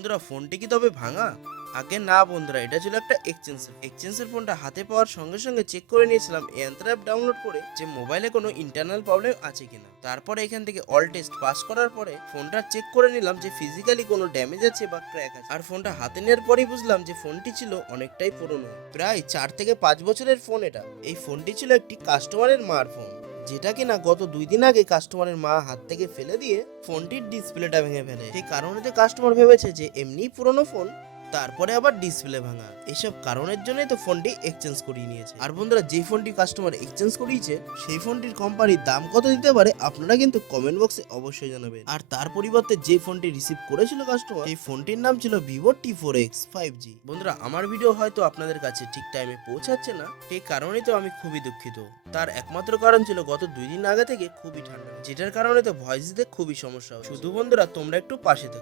বন্ধুরা ফোনটি কি তবে ভাঙা? আগে না বন্ধুরা, এটা ছিল একটা এক্সচেঞ্জের ফোনটা হাতে পাওয়ার সঙ্গে সঙ্গে চেক করে নিয়েছিলাম যন্ত্র অ্যাপ ডাউনলোড করে যে মোবাইলে কোনো ইন্টারনাল প্রবলেম আছে কিনা। তারপরে এখান থেকে অল টেস্ট পাস করার পরে ফোনটা চেক করে নিলাম যে ফিজিক্যালি কোনো ড্যামেজ আছে বা ক্র্যাক আছে। আর ফোনটা হাতে নেওয়ার পরেই বুঝলাম যে ফোনটি ছিল অনেকটাই পুরনো, প্রায় 4 থেকে 5 বছরের ফোন এটা। এই ফোনটি ছিল একটি কাস্টমারের মার ফোন, যেটা কিনা গত 2 দিন আগে কাস্টমারের মা হাত থেকে ফেলে দিয়ে ফোনটির ডিসপ্লেটা ভেঙে ফেলে। সেই কারণে কাস্টমার ভেবেছে যে এমনিই পুরনো ফোন, তারপরে আবার ডিসপ্লে ভাঙা, এসব কারণের জন্যই তো ফোনটি এক্সচেঞ্জ করিয়ে নিয়েছে। আর বন্ধুরা, যে ফোনটি কাস্টমার এক্সচেঞ্জ করিয়েছে সেই ফোনটির কোম্পানির দাম কত দিতে পারে আপনারা কিন্তু কমেন্ট বক্সে অবশ্যই জানাবেন। আর তার পরিবর্তে যে ফোনটি রিসিভ করেছিল কাস্টমার, সেই ফোনটির নাম ছিল ভিভো T4X 5G। বন্ধুরা, আমার ভিডিও হয়তো আপনাদের কাছে ঠিক টাইমে পৌঁছাচ্ছে না, সেই কারণেই তো আমি খুবই দুঃখিত। তার একমাত্র কারণ ছিল গত 2 দিন আগে থেকে খুবই ঠান্ডা, যেটার কারণে তো ভয়েস দিতে খুবই সমস্যা হয়। শুধু বন্ধুরা তোমরা একটু পাশে থাকো।